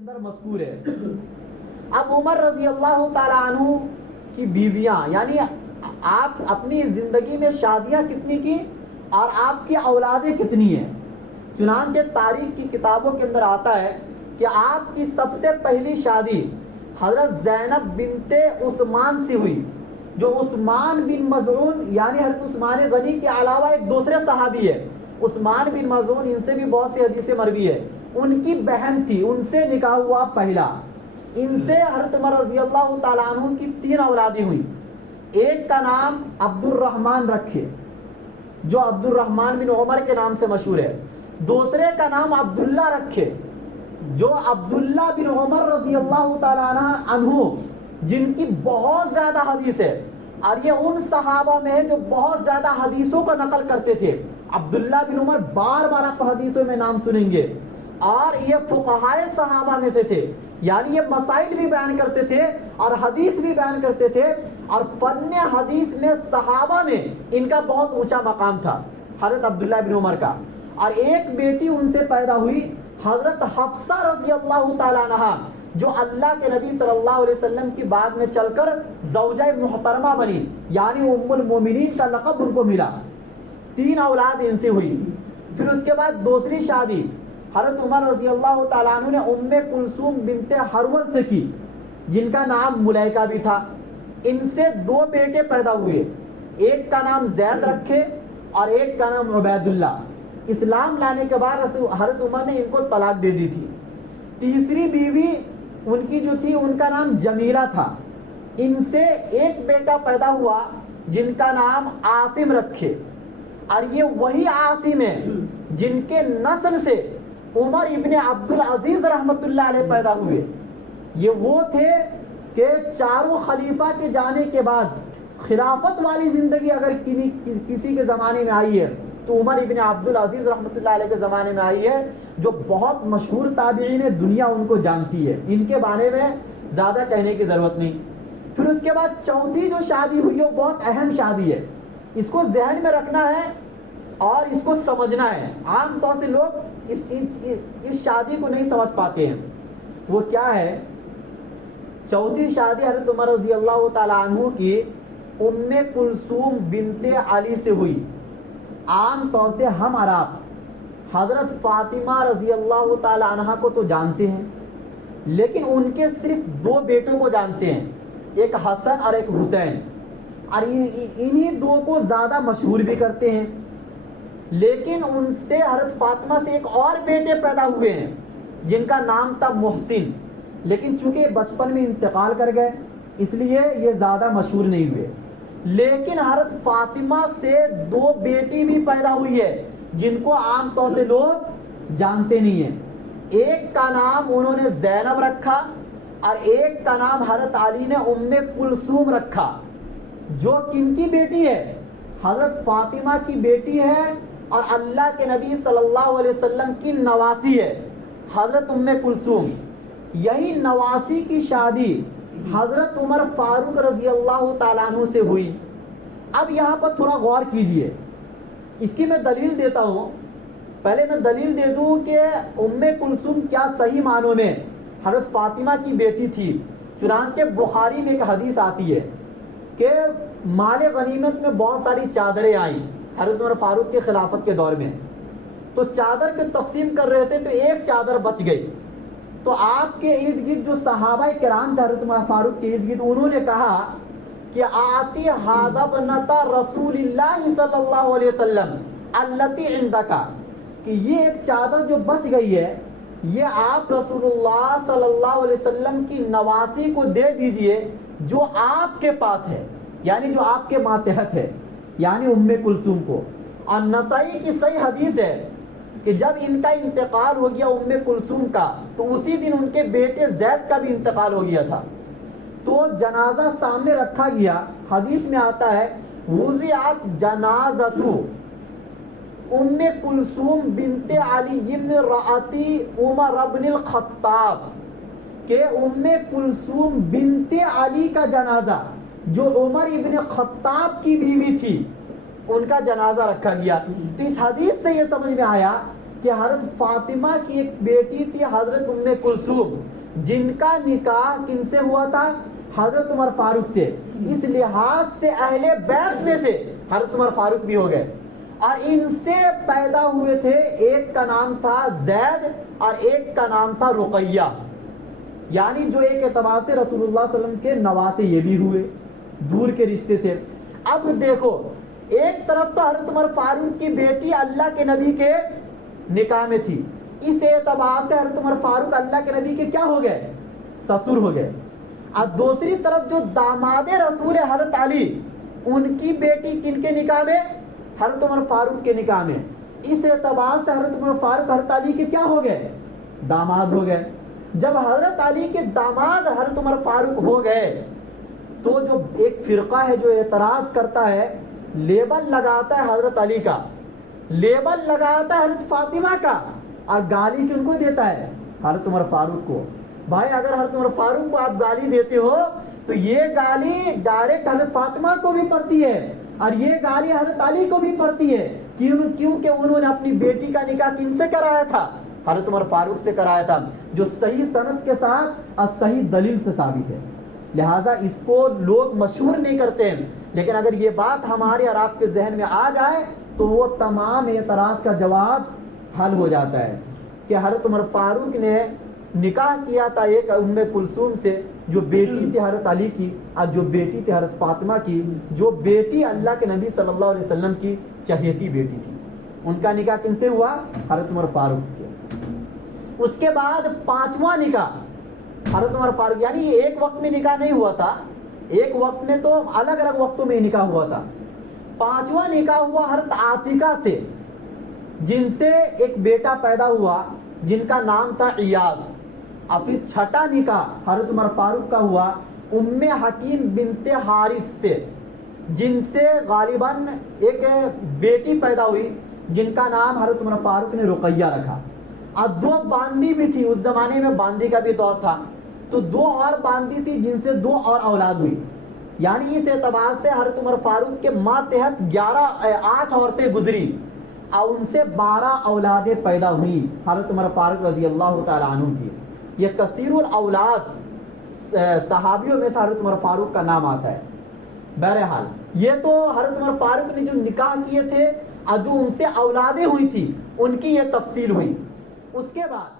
اندر مذکور ہے. اب عمر رضی اللہ تعالیٰ عنہ کی بیویاں، یعنی آپ اپنی زندگی میں شادیاں کتنی کی اور آپ کی اولادیں کتنی ہیں. چنانچہ تاریخ کی کتابوں کے اندر آتا ہے کہ آپ کی سب سے پہلی شادی حضرت زینب بنت عثمان سے ہوئی، جو عثمان بن مظعون یعنی حضرت عثمان غنی کے علاوہ ایک دوسرے صحابی ہے، عثمان بن مظعون، ان سے بھی بہت سی حدیثیں مروی ہے، ان کی بہن تھی، ان سے نکاح ہوا پہلا. ان سے حضرت عمر رضی اللہ تعالیٰ عنہ کی 3 اولادیں ہوئی. ایک کا نام عبد الرحمن رکھے جو عبد الرحمن بن عمر کے نام سے مشہور ہے. دوسرے کا نام عبداللہ رکھے جو عبداللہ بن عمر رضی اللہ تعالیٰ عنہ جن کی بہت زیادہ حدیث ہے، اور یہ ان صحابہ میں ہے جو بہت زیادہ حدیثوں کو نقل کرتے تھے. عبداللہ بن عمر بار بار آپ حدیثوں میں نام سنیں گے، اور یہ فقہائے صحابہ میں سے تھے، یعنی یہ مسائل بھی بیان کرتے تھے اور حدیث بھی بیان کرتے تھے، اور فن حدیث میں صحابہ میں ان کا بہت اونچا مقام تھا حضرت عبداللہ بن عمر کا. اور ایک بیٹی ان سے پیدا ہوئی حضرت حفصہ رضی اللہ تعالیٰ عنہا، جو اللہ کے نبی صلی اللہ علیہ وسلم کی بعد میں چل کر زوجہ محترمہ بنی، یعنی ام المومنین کا لقب ان کو ملا. 3 اولاد ان سے ہوئی. پھر اس کے بعد دوسری شادی حضرت عمر رضی اللہ تعالیٰ عنہ نے ام کلثوم بنت حرول سے کی، جن کا نام ملیکہ بھی تھا. ان سے 2 بیٹے پیدا ہوئے، ایک کا نام زید رکھے اور ایک کا نام عبید اللہ. اسلام لانے کے بعد حضرت عمر نے ان کو طلاق دے دی تھی. تیسری بیوی ان کی جو تھی ان کا نام جمیلہ تھا. ان سے ایک بیٹا پیدا ہوا جن کا نام عاصم رکھے، اور یہ وہی عاصم ہے جن کے نسل سے عمر ابن عبد العزیز رحمت اللہ علیہ پیدا ہوئے. یہ وہ تھے کہ چاروں خلیفہ کے جانے کے بعد خلافت والی زندگی اگر کسی کے زمانے میں آئی ہے تو عمر ابن عبد العزیز رحمت اللہ علیہ کے زمانے میں آئی ہے، جو بہت مشہور تابعین ہے، دنیا ان کو جانتی ہے، ان کے بارے میں زیادہ کہنے کی ضرورت نہیں. پھر اس کے بعد چوتھی جو شادی ہوئی وہ بہت اہم شادی ہے، اس کو ذہن میں رکھنا ہے اور اس کو سمجھنا ہے. عام طور سے لوگ اس شادی کو نہیں سمجھ پاتے ہیں. وہ کیا ہے؟ چوتھی شادی حضرت عمر رضی اللہ تعالیٰ عنہ کی ام کلثوم بنت علی سے ہوئی. عام طور سے ہم اور آپ حضرت فاطمہ رضی اللہ تعالی عنہ کو تو جانتے ہیں، لیکن ان کے صرف 2 بیٹوں کو جانتے ہیں، ایک حسن اور ایک حسین، اور انہی 2 کو زیادہ مشہور بھی کرتے ہیں. لیکن ان سے حضرت فاطمہ سے ایک اور بیٹے پیدا ہوئے ہیں جن کا نام تھا محسن، لیکن چونکہ بچپن میں انتقال کر گئے اس لیے یہ زیادہ مشہور نہیں ہوئے. لیکن حضرت فاطمہ سے 2 بیٹی بھی پیدا ہوئی ہے جن کو عام طور سے لوگ جانتے نہیں ہیں. ایک کا نام انہوں نے زینب رکھا اور ایک کا نام حضرت علی نے ام کلثوم رکھا، جو کن کی بیٹی ہے؟ حضرت فاطمہ کی بیٹی ہے اور اللہ کے نبی صلی اللہ علیہ وسلم کی نواسی ہے حضرت ام کلثوم. یہی نواسی کی شادی حضرت عمر فاروق رضی اللہ تعالیٰ عنہ سے ہوئی. اب یہاں پر تھوڑا غور کیجئے، اس کی میں دلیل دیتا ہوں. پہلے میں دلیل دے دوں کہ ام کلثوم کیا صحیح معنوں میں حضرت فاطمہ کی بیٹی تھی. چنانچہ بخاری میں ایک حدیث آتی ہے کہ مال غنیمت میں بہت ساری چادریں آئیں حضرت عمر فاروق کی خلافت کے دور میں، تو چادر کے تقسیم کر رہے تھے تو ایک چادر بچ گئی. تو آپ کے ارد گرد جو صحابہ کرام تھے حضرت عمر فاروق کے ارد گرد، انہوں نے کہا کہ آتی ھذا ابنۃ رسول اللہ صلی اللہ علیہ وسلم التی عندک، کہ یہ ایک چادر جو بچ گئی ہے یہ آپ رسول اللہ صلی اللہ علیہ وسلم کی نواسی کو دے دیجئے جو آپ کے پاس ہے، یعنی جو آپ کے ماتحت ہے، یعنی ام کلثوم کو. اور نسائی کی صحیح حدیث ہے کہ جب ان کا انتقال ہو گیا ام کلثوم کا تو اسی دن ان کے بیٹے زید کا بھی انتقال ہو گیا تھا. تو جنازہ سامنے رکھا گیا. حدیث میں آتا ہے وضعت جنازۃ ام کلثوم بنت علی بن رعتی عمر بن الخطاب، کہ ام کلثوم بنت علی کا جنازہ جو عمر ابن خطاب کی بیوی تھی ان کا جنازہ رکھا گیا. تو اس حدیث سے یہ سمجھ میں آیا کہ حضرت فاطمہ کی ایک بیٹی تھی حضرت ام کلثوم، جن کا نکاح کن سے ہوا تھا؟ حضرت عمر فاروق سے. اس لحاظ سے اہل بیت میں سے حضرت عمر فاروق بھی ہو گئے، اور ان سے پیدا ہوئے تھے، ایک کا نام تھا زید اور ایک کا نام تھا رقیہ، یعنی جو ایک اعتبار سے رسول اللہ صلی اللہ علیہ وسلم کے نواسے یہ بھی ہوئے دور کے رشتے سے. اب دیکھو، ایک طرف تو حضرت عمر فاروق کی بیٹی اللہ کے نبی کے نکاح میں تھی، اس اعتبار سے حضرت عمر فاروق اللہ کے نبی کے کیا ہو گئے؟ سسر ہو گئے. اور دوسری طرف جو داماد رسول حضرت علی، ان کی بیٹی کن کے نکاح میں؟ حضرت عمر فاروق کے نکاح میں. اس اعتبار سے حضرت عمر فاروق حضرت علی کے کیا ہو گئے؟ داماد ہو گئے. جب حضرت علی کے داماد حضرت عمر فاروق ہو گئے تو جو ایک فرقہ ہے جو اعتراض کرتا ہے، لیبل لگاتا ہے حضرت علی کا، لیبل لگاتا ہے حضرت فاطمہ کا، اور گالی کن کو دیتا ہے؟ حضرت عمر فاروق کو. بھائی اگر حضرت عمر فاروق کو آپ گالی دیتے ہو تو یہ گالی ڈائریکٹ حضرت فاطمہ کو بھی پڑتی ہے، اور یہ گالی حضرت علی کو بھی پڑتی ہے. کیونکہ انہوں نے اپنی بیٹی کا نکاح کن سے کرایا تھا؟ حضرت عمر فاروق سے کرایا تھا، جو صحیح سند کے ساتھ اور صحیح دلیل سے ثابت ہے. لہٰذا اس کو لوگ مشہور نہیں کرتے ہیں، لیکن اگر یہ بات ہمارے اور آپ کے ذہن میں آ جائے تو وہ تمام اعتراض کا جواب حل ہو جاتا ہے. کہ حضرت عمر فاروق نے نکاح کیا تھا ایک ام کلثوم سے، جو بیٹی تھی حضرت علی کی، اور جو بیٹی تھی حضرت فاطمہ کی، جو بیٹی اللہ کے نبی صلی اللہ علیہ وسلم کی چہیتی بیٹی تھی. ان کا نکاح کن سے ہوا؟ حضرت عمر فاروق سے. اس کے بعد پانچواں نکاح حضرت عمر فاروق، یعنی یہ ایک وقت میں نکاح نہیں ہوا تھا، ایک وقت میں تو الگ الگ وقتوں میں نکاح ہوا تھا. پانچواں نکاح ہوا حضرت عاتقہ سے، جن سے ایک بیٹا پیدا ہوا جن کا نام تھا ایاس. اور پھر چھٹا نکاح حضرت عمر فاروق کا ہوا ام حکیم بنت حارث سے، جن سے غالباً ایک بیٹی پیدا ہوئی جن کا نام حضرت عمر فاروق نے رقیہ رکھا. اور دو باندی بھی تھی، اس زمانے میں باندی کا بھی دور تھا، تو دو اور باندی تھی جن سے دو اور اولاد ہوئی. یعنی اس اعتبار سے حضرت عمر فاروق کے ماتحت 8 عورتیں گزری اور ان سے 12 اولادیں پیدا ہوئی حضرت عمر فاروق رضی اللہ تعالی عنہ کی. یہ کثیر الاولاد صحابیوں میں سے حضرت عمر فاروق کا نام آتا ہے. بہرحال یہ تو حضرت عمر فاروق نے جو نکاح کیے تھے اور جو ان سے اولادیں ہوئی تھی ان کی یہ تفصیل ہوئی. اس کے بعد